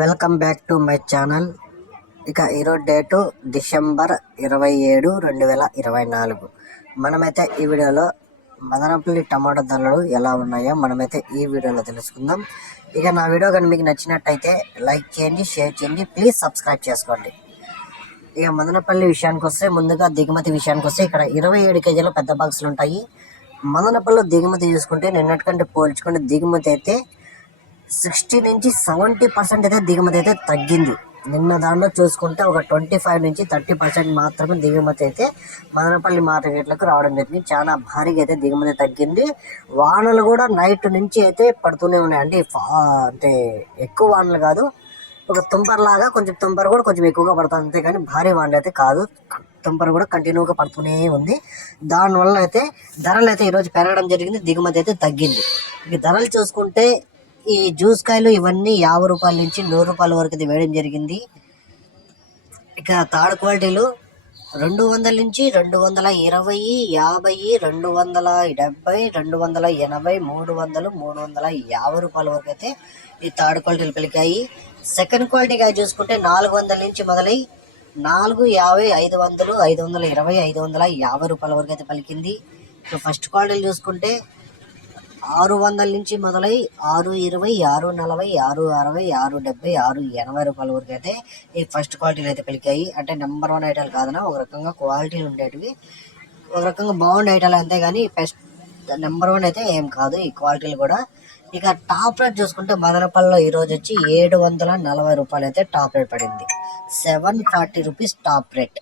Welcome back to my channel. ఇక ఈరోజు date December ఇరవై ఏడు రెండు వేల ఇరవై నాలుగు. మనమైతే ఈ వీడియోలో మదనపల్లి టమాటో ధరలు ఎలా ఉన్నాయో మనమైతే ఈ వీడియోలో తెలుసుకుందాం. ఇక నా వీడియో కానీ మీకు నచ్చినట్టయితే లైక్ చేయండి షేర్ చేయండి ప్లీజ్ సబ్స్క్రైబ్ చేసుకోండి. ఇక మదనపల్లి విషయానికి వస్తే ముందుగా దిగుమతి విషయానికి వస్తే ఇక్కడ ఇరవై ఏడు కేజీల పెద్ద బాక్సులు ఉంటాయి. మదనపల్లిలో దిగుమతి చూసుకుంటే నిన్నటికంటే పోల్చుకుంటే దిగుమతి అయితే సిక్స్టీ నుంచి సెవెంటీ పర్సెంట్ అయితే దిగుమతి అయితే తగ్గింది. నిన్న దానిలో చూసుకుంటే ఒక ట్వంటీ ఫైవ్ నుంచి థర్టీ పర్సెంట్ మాత్రమే దిగుమతి అయితే మదనపల్లి మార్కెట్లకు రావడం జరిగింది. చాలా భారీగా అయితే దిగుమతి తగ్గింది. వానలు కూడా నైట్ నుంచి అయితే పడుతూనే ఉన్నాయి అంటే ఫా- అంటే ఎక్కువ వానలు కాదు ఒక తుంపర్లాగా కొంచెం తుంపర్ కూడా కొంచెం ఎక్కువగా పడుతుంది అంతే కానీ భారీ వానలు అయితే కాదు తుంపర్ కూడా కంటిన్యూగా పడుతూనే ఉంది. దానివల్ల అయితే ధరలు అయితే ఈరోజు పెరగడం జరిగింది దిగుమతి అయితే తగ్గింది. ఇక ధరలు చూసుకుంటే ఈ జ్యూస్ కాయలు ఇవన్నీ యాభై రూపాయల నుంచి నూరు రూపాయల వరకు అయితే వేయడం జరిగింది. ఇక థర్డ్ క్వాలిటీలు రెండు వందల నుంచి రెండు వందల ఇరవై యాభై రెండు వందల డెబ్బై రెండు వందల ఎనభై మూడు వందలు మూడు వందల యాభై రూపాయల వరకు అయితే ఈ థర్డ్ క్వాలిటీలు పలికాయి. సెకండ్ క్వాలిటీగా చూసుకుంటే నాలుగు వందల నుంచి మొదలై నాలుగు యాభై ఐదు వందలు ఐదు వందల ఇరవై ఐదు వందల యాభై రూపాయల వరకు అయితే పలికింది. ఇక ఫస్ట్ క్వాలిటీలు చూసుకుంటే ఆరు వందల నుంచి మొదలై ఆరు ఇరవై ఆరు నలభై ఆరు అరవై ఆరు డెబ్బై ఆరు ఎనభై రూపాయల వరకు అయితే ఈ ఫస్ట్ క్వాలిటీలు అయితే పెరిగాయి అంటే నెంబర్ వన్ ఐటాలు కాదనా ఒక రకంగా క్వాలిటీలు ఉండేటివి. ఒక రకంగా బాగుండే ఐటాలు కానీ ఫస్ట్ నెంబర్ వన్ అయితే ఏం కాదు ఈ క్వాలిటీలు కూడా. ఇక టాప్ రేట్ చూసుకుంటే మదనపల్లిలో ఈ వచ్చి ఏడు వందల నలభై రూపాయలు అయితే టాప్ రేట్ పడింది. Seven forty rupees top rate